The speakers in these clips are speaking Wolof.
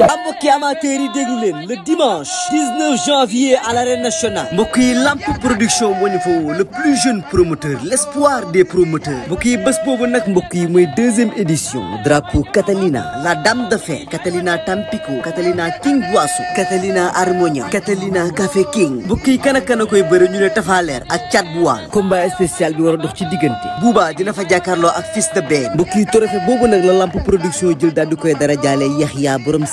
mbokki amateurs yi déglu leen le dimanche 19 janvier à l'arène nationale mbokk yi Lamp production moo ñu fa woo le plus jeune promoteur l'espoir des promoteurs mbokk yi bés boobu nag mbokk yi mooy deuxième édition drapeau Catalina la dame de fer Catalina Tampico Catalina King Boisson Catalina Harmonia Catalina Café King mbokk yi kan ak kan a koy bëre ñu ne Tafaleer ak Thiat bu Waal combat spécial bi war a dox ci diggante Bouba dina fa jàkkaarloo ak Fils de Ben mbokk yi trophée boobu nag la Lamp production jël daal di koy dara jaale Yaxya borom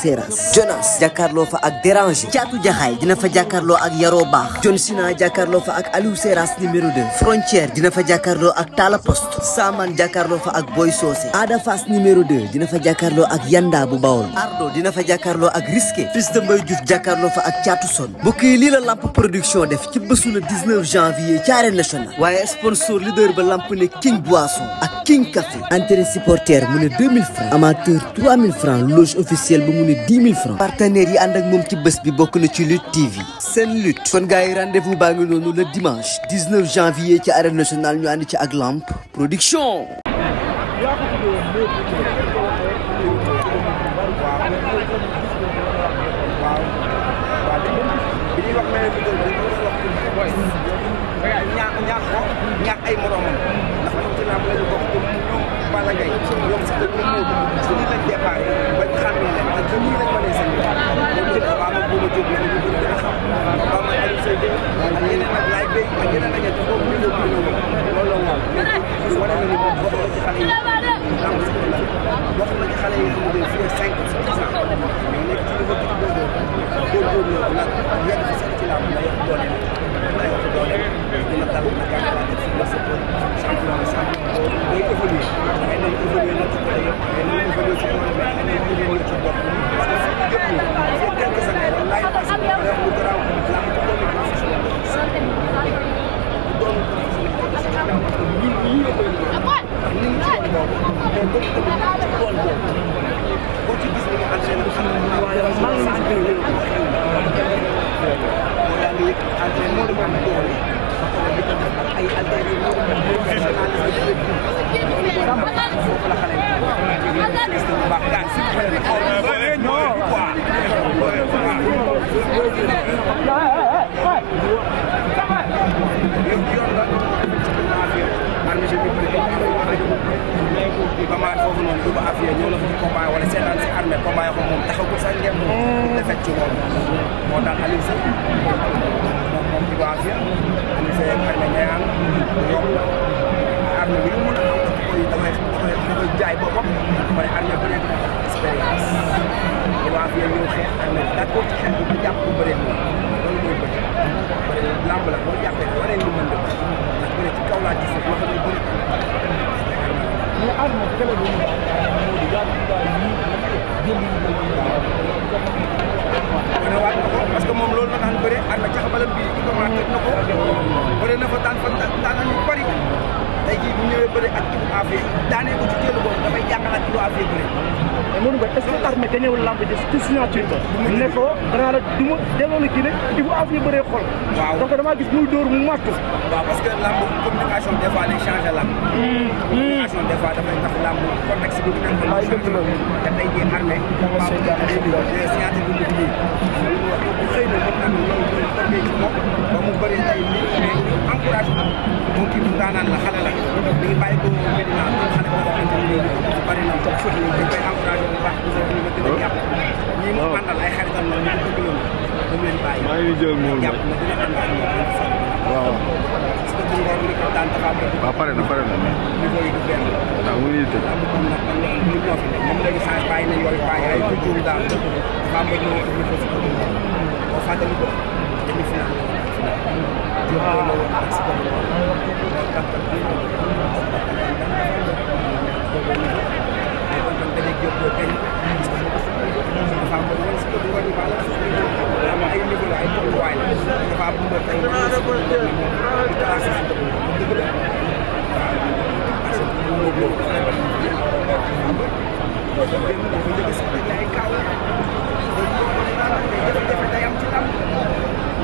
Jonas jàkkaarloo fa ak Déranger Caatu Jaxaay dina fa jàkkaarloo ak Yaroo Baax John Sina jàkkaarloo fa ak Aliou Seras numéro 2 Frontière dina fa jàkkaarloo ak Tala Poste Saman jàkkaarloo fa ak Boy Socé Ada Fass numéro 2 dina fa jàkkaarloo ak Yanda bu Bawol Ardo dina fa jàkkaarloo ak Risqué Fils de Mbaye Diouf jàkkaarloo fa ak Caatu Son mbokk yi lii la Lamp production def ci bésu le 19 janvier ci arène nationale waaye sponsor leader ba Lamp ne King Boisson ak King Café entrée supporter mu ne 2000 francs amateur 3000 francs loge officielle ba mu ne 10 000 francs partenaires yi ànd ak moom ci bés bi bokk na ci Lutte TV seen lutte kon gars yi rendez-vous baa ngi noonu le dimanche 19 janvier ci arène nationale ñu ànd ci ak Lamp production. parce que moom loolu la daan bëre ak caxabalam bi di ko teg na ko bëre na fa daan ñu bari tey jii bu ñëwee bëre ak Ibou Afia daanee ko ci jël boobu dafay jàngalaat Ibou Afia bëre. mais Modou Mbaye est-ce que Armé gañewul lamb ji ci signature ba ne ko danaa la du ma delloo la kii ne Ibou Afia bëree xol. waaw donc damaa gis muy dóor mu màtt. waaw parce que lamb communication des fois day changé lamb. communication des fois dafay tax lamb contexte bi bu nekk ko changé te tey jii Armé signature bi mu xëy na mën nañu loolu mooy tombé ci moom ba mu bëri tey lii mais encouragé na moom kii bu daanaan la xale la mi ngi bàyyi ko Medina xale boo xamante ni bëri na dañ koy encouragé bu baax ñu gën a jàpp ñii mu àndal ay xaritam la ñu bëgg loolu dañ leen bàyyi maa ngi jël moom jàpp na dina ànd ak ñoom waaw parce que bu ngor li ko daan dafa waaw pare na niveau yi du benn waaw mu ngi tëj am ko nag ñu ñoo fi moom léegi change bàyyi nañ yooyu bàyyi ay ko juum daal dafa am ñoo ko ñu ko boo fàttali ko demi final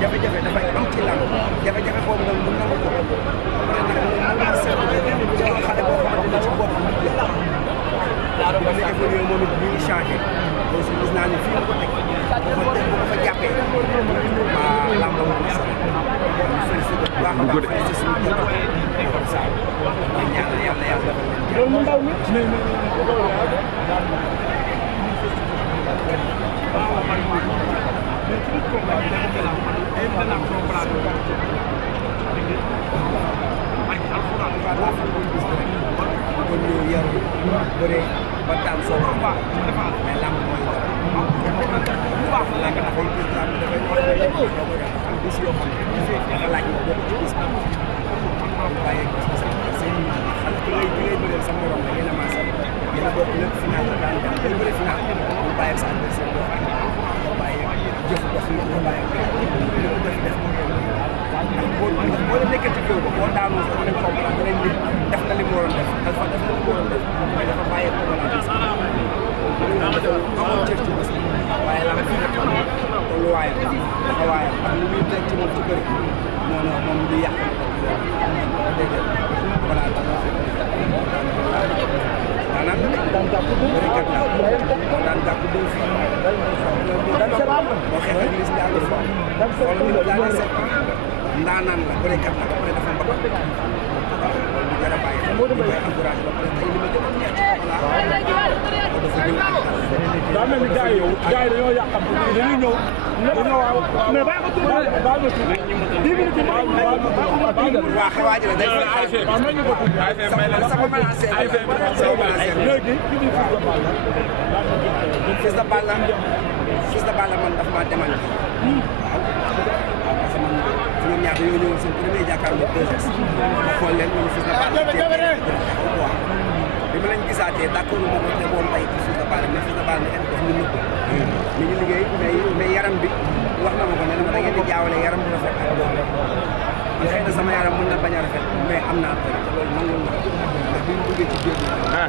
jafe-jafe dafay am ci lamb jafe-jafe boobu nag mu nangu ko xale boo xamante ni ci bopp nit la daal di évolué moom it ñu ngi changé bëree ba daan soo ko mais lamb mooy lamb dafay gis lamb dafay am bis yoo xam ne dafa laaj nga bokk ci bis waaye seen xale ki ngay bëreel sa morom da ngeen a maasal yéen a bokk lépp final la daan dem day bëre final mu bàyyi ak sa adversaire boo xam ne nga bàyyi jëf dox yi nga bàyyi li mu def ndax boo nekkee ci géew ba boo daanoo sax dinañ comprendre dinañ ni def na li mu waroon def dafa def na li mu waroon def mais dafa bàyyi ko wala bis amoon cër ci bés waaye la tolluwaayam taxawaayam ak li muy teg ci moom ci bëri non non moom du yàq dégg voilà maanaam bërikat la daan jàpp deux fois boo xeexee gis nga àgg fa wala ñu daal di ndaanaan la bërikat la ba pare dafa mbokk waaw loolu ñu gën a bàyyi xel ñu koy encouragé ba pare tey li ma gën a neex dafa ñëw daa mel ni gars yi dañoo yàqam dañuy ñëw mais bàyyi ko tuuti bàyyi ko tuuti 10 minutes waa xewaa ji la day sama balancé léegi Fils de Balla man dafa maa demal waaw parce que man ñoom ñaar dañoo ñëwoon seen premier jàkkaarloo 2S ma xool leen ñu Fils de Balla quoi bi ma leen gisaatee d'accord moom ne moom tey ci Fils de Balla mais Fils de Balla ne daf ñu nëbb mi ngi liggéey mais yaram bi wax na ma ko ne ma da ngeen di jaawale yaram bu rafet ak doole xëy na sama yaram mën na bañ a rafet mais am naa doole te loolu nangul na ndax bi ñu duggee ci géej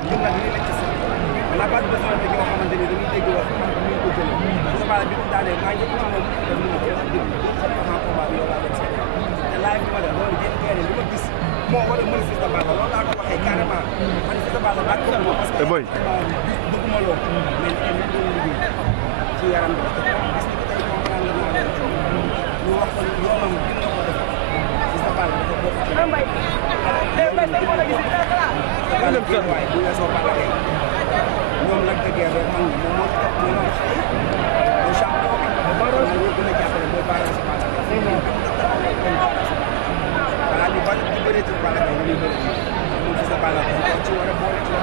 ñun nag lii lañ ci sax on n'a pas besoin de ñoo xamante ni dañuy dégg wax ñu ko jëlee Fils de Balla bi mu daanee maa ngi ci moom daf ñu jël ak dégg xam nga combat bi yow laa doon seet te laaj bi ma def loolu jéem li ma gis moo war a mën Fils de Balla loolu laa ko waxee carrément man Fils de Balla daa ko parce que bëgguma loolu mais ñu doon liggéey ci yaram bi gis ni ko tey comprendre naa ñu wax ko yoonam gën na ko def Fils de Balla dafa bokk ci waaye bu weesoo Balla Gaye ñoom nag de guerre man moom moo tax moom moo xëy mooy champion bi ñu gën a jàppale mooy barrage si Balla Gaye voilà ñu bari ñu bëree ci Balla Gaye ñu bëri moom Fils de Balla dañ ko ci war a boole ci la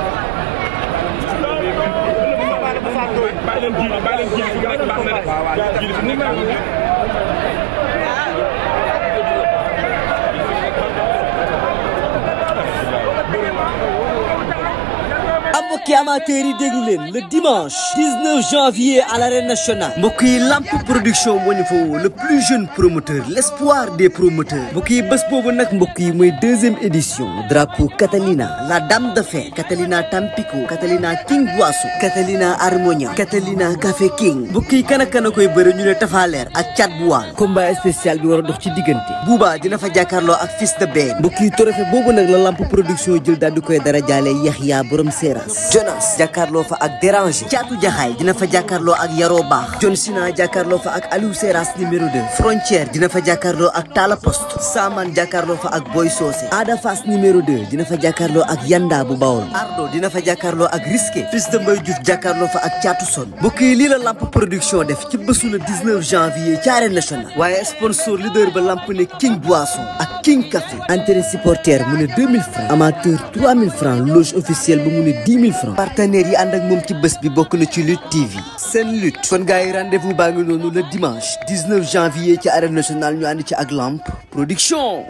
mbokki amateurs yi déglu leen le dimanche 19 janvier à l'arène nationale mbokk yi Lamp production moo ñu fa woo le plus jeune promoteur l'espoir des promoteurs mbokk yi bés boobu nag mbokk yi mooy deuxième édition drapeau Catalina la dame de fer Catalina Tampico Catalina King Boisson Catalina Harmonia Catalina Café King mbokk yi kan ak kan a koy bëre ñu ne Tafaleer ak Thiat bu Waal combat spécial bi war a dox ci diggante Bouba dina fa jàkkaarloo ak Fils de Ben mbokk yi trophée boobu nag la Lamp production jël daal di koy dara jaale Yaxya borom Seras Jonas jàkkaarloo fa ak Déranger Caatu Jaxaay dina fa jàkkaarloo ak Yaroo Baax John Sina jàkkaarloo fa ak Aliou Seras numéro 2 Frontière dina fa jàkkaarloo ak Tala Poste Saman jàkkaarloo fa ak Boy Socé Ada Fass numéro 2 dina fa jàkkaarloo ak Yanda bu Bawol Ardo dina fa jàkkaarloo ak Risqué Fils de Mbaye Diouf jàkkaarloo fa ak Caatu Son mbokk yi lii la Lamp production def ci bésu le 19 janvier ci arène nationale waaye sponsor leader ba Lamp ne King Boisson ak King Café entrée supporter mu ne 2000 francs amateur 3000 francs loge officielle ba mu ne 10 000 francs partenaires yi ànd ak moom ci bés bi bokk na ci Lutte TV seen lutte kon gars yi rendez-vous baa ngi noonu le dimanche 19 janvier ci arène nationale ñu ànd ci ak Lamp production